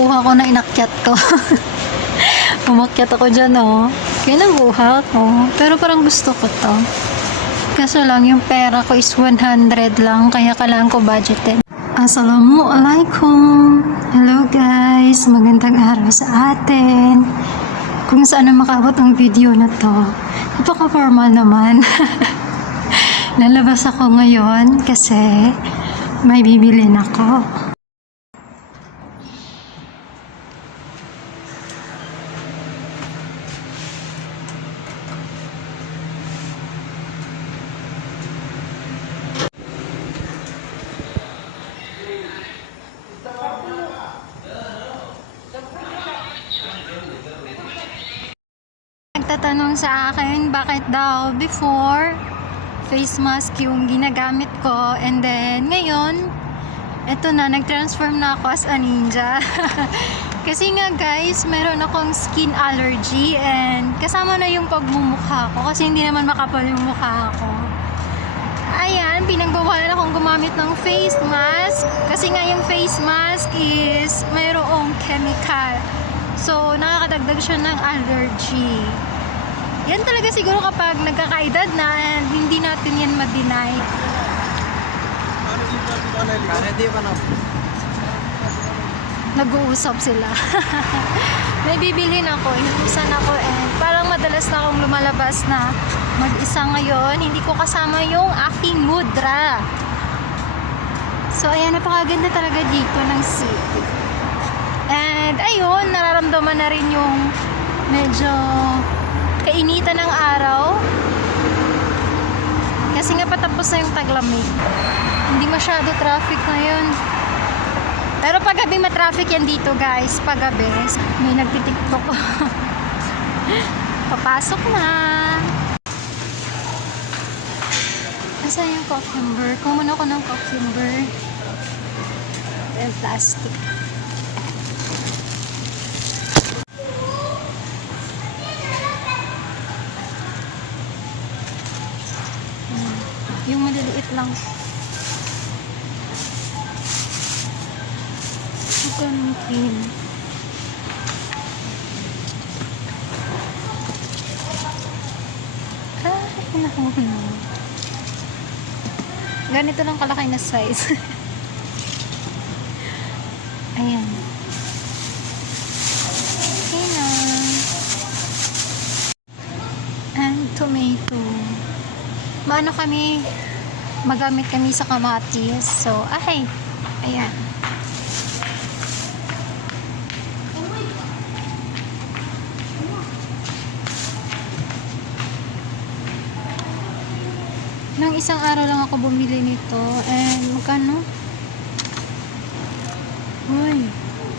nakuha ko na inakyat ko. Umakyat ako dyan, oh. Kaya nakuha ko. Pero parang gusto ko to. Kaso lang, yung pera ko is 100 lang. Kaya kailangan ko budgetin. Assalamualaikum. Hello guys. Magandang araw sa atin. Kung saan na makaabot ang video na to. Napaka-formal naman. Lalabas ako ngayon kasi may bibilin ako. Nagtatanong sa akin bakit daw before face mask yung ginagamit ko, and then ngayon eto na, nag-transform na ako as a ninja. Kasi nga guys, meron akong skin allergy and kasama na yung pagmumukha ko kasi hindi naman makapal yung mukha ko. Ayan, pinagbawalan akong gumamit ng face mask kasi nga yung face mask is mayroong chemical, so nakakadagdag siya ng allergy. Yan talaga siguro kapag nagkakaedad na and hindi natin yan ma-deny. Nag-uusap sila. May bibilhin ako, inutusan ako, and parang madalas na akong lumalabas na mag-isa ngayon. Hindi ko kasama yung aking mudra. So ayan, napakaganda talaga dito ng city. And ayun, nararamdaman na rin yung medyo kainitan ng araw kasi nga patapos na yung taglamig. Hindi masyado traffic ngayon, pero paggabi matraffic yan dito guys. Paggabi may nagtitiktok. Papasok na. Asan yung cucumber? Kumun ako ng cucumber and plastic. Yung maliliit lang. Magkano cream? Pinahuli. Ganito lang kalaki na size. Ayan. Okay na. And tomato. Maano kami, magamit kami sa kamatis. So, ay, ayan. Nang isang araw lang ako bumili nito. And magkano? Uy,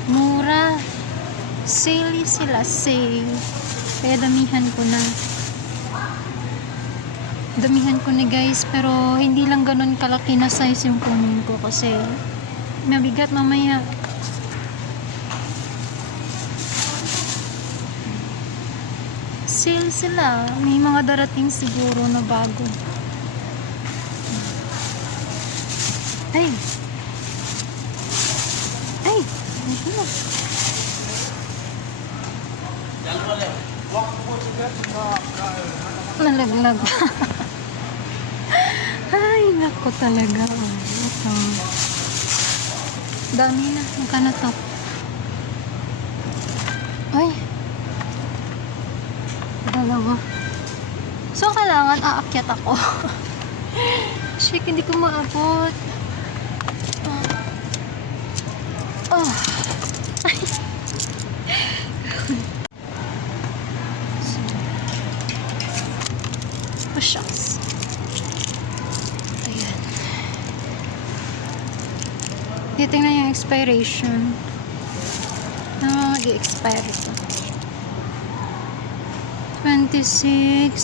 mura. Sale sila, sale. Kaya damihan ko na. Damihan ko na guys, pero hindi lang ganun kalaki na size yung kunin ko kasi mabigat mamaya. Sale sila, may mga darating siguro na bago. Ay, ay, nalaglag. Ay, nako talaga. Ito. Dami na. Magkano to? Ay. Dalawa. So, kailangan aakyat ako. Shit, hindi ko maabot. Oh. Ay. Shucks. Ayan. Titingnan yung expiration. Mag-expire ito. 26.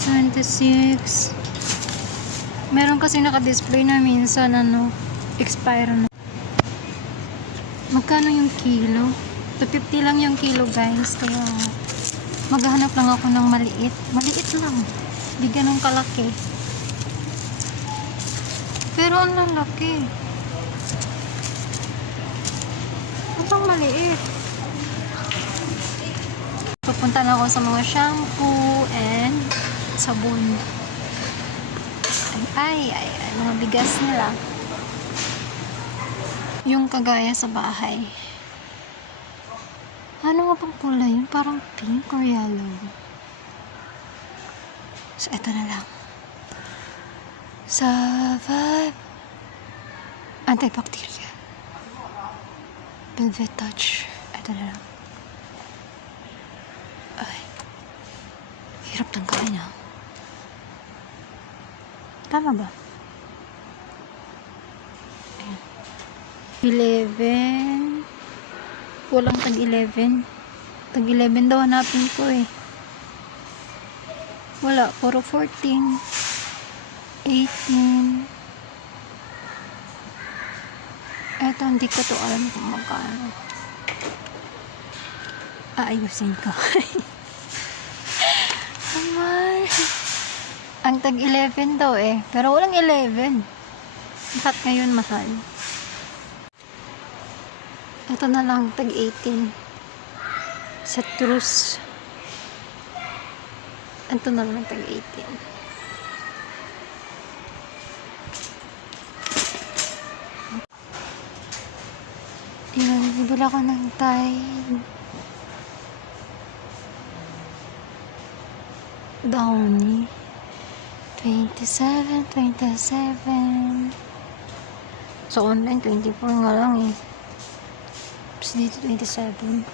Meron kasi naka-display na minsan expire na. Magkano yung kilo? 250 lang yung kilo guys. Kaya maghahanap lang ako ng maliit. Maliit lang. Di ganun kalaki. Pero ang lalaki. Ang maliit. Napunta na ako sa mga shampoo and sabon. Ay, mga bigas nila. Yung kagaya sa bahay. Ano nga bang kulay yun? Parang pink or yellow. So, eto na lang. Survive. Antibacterial. Velvet touch. Eto na lang. Ay. Hirap tanggalin, ha? Tama ba? Ayan. 11. Walang tag 11. Tag 11 daw hanapin ko eh. Wala. Puro 14. 18. Eto, hindi ko to alam kung magkano. Aayusin ko. Aman. Ang tag 11 daw eh. Pero walang 11. Lahat ngayon mahal. Ito na lang, tag 18. Citrus. Ito na lang, tag 18. Ayan, bibili ako ng Tide. Downy. 27. So, online, 24 nga lang eh. Tapos dito, 27.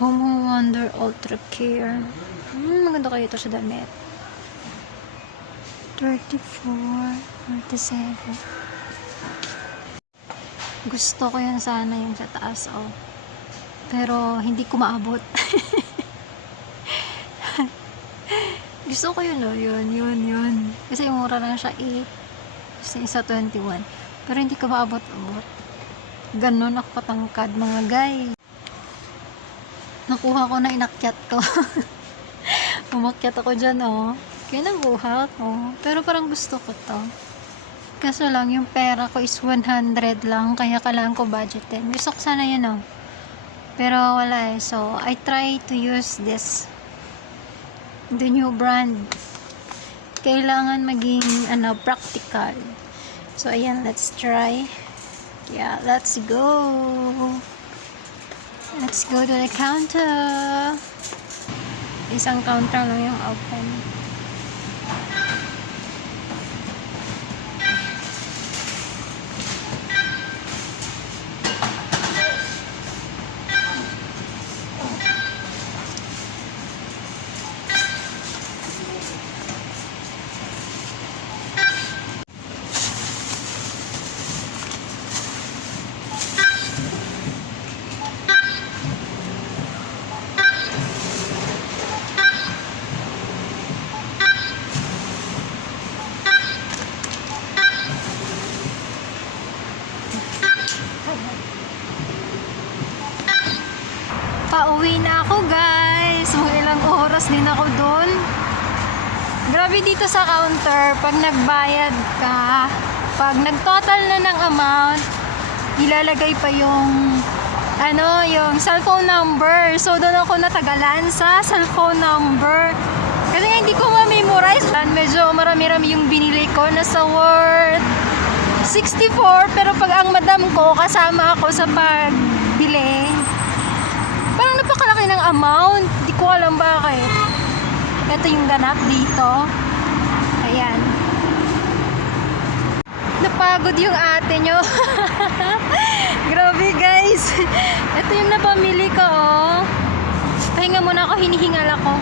Homo Wonder Ultra Care. Maganda kayo ito sa damit. 34, 47. Gusto ko yun sana yung sa taas, oh. Pero, hindi ko maabot. Gusto ko yun, oh. Yun. Kasi mura lang siya 8. Kasi isa 21. Pero hindi ko maabot-abot. Ganon ako katangkad, mga guys. Nakuha ko na, inakyat ko. Umakyat ako dyan, oh. Kaya nabuha ko. Pero parang gusto ko to. Kaso lang, yung pera ko is 100 lang. Kaya kailangan ko budgetin. Gusto ko sana yun, oh. Pero wala eh. So, I try to use this. The new brand. Kailangan maging, practical. So, ayan. Let's try. Yeah, let's go. Let's go to the counter. Isang counter lang yung open. Pauwi na ako, guys. Mga ilang oras din ako doon. Grabe dito sa counter, pag nagbayad ka, pag nagtotal na ng amount, ilalagay pa yung yung cellphone number. So doon ako natagalan sa cellphone number. Kasi nga hindi ko ma-memorize. Medyo marami-rami yung binili ko. Nasa worth 64. Pero pag ang madam ko, kasama ako sa pagbili, parang napakalaki ng amount. Hindi ko alam bakit. Ito yung ganap dito. Ayan. Napagod yung ate nyo. Grabe, guys. Ito yung napamili ko, oh. Pahinga muna ako, hinihingal ako.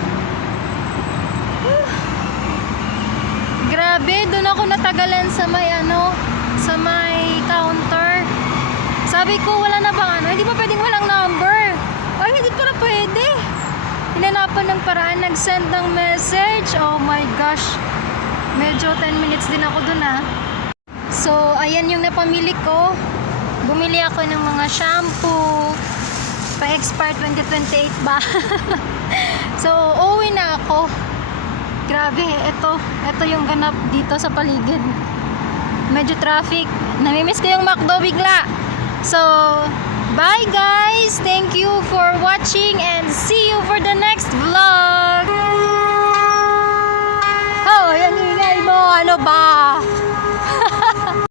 Grabe, doon ako natagalan sa may sa may counter. Sabi ko, wala na bang hindi pa pwedeng walang number. Ay, hindi pala pwede. Hinanapan ng paraan, nag-send ng message. Oh my gosh. Medyo 10 minutes din ako dun, ha. So, ayan yung napamili ko. Bumili ako ng mga shampoo. Pa-expire 2028 ba? So, uwi na ako. Grabe, ito yung ganap dito sa paligid. Medyo traffic. Namimiss ko yung McDo bigla. So, bye guys! Thank you for watching and see you for the next vlog!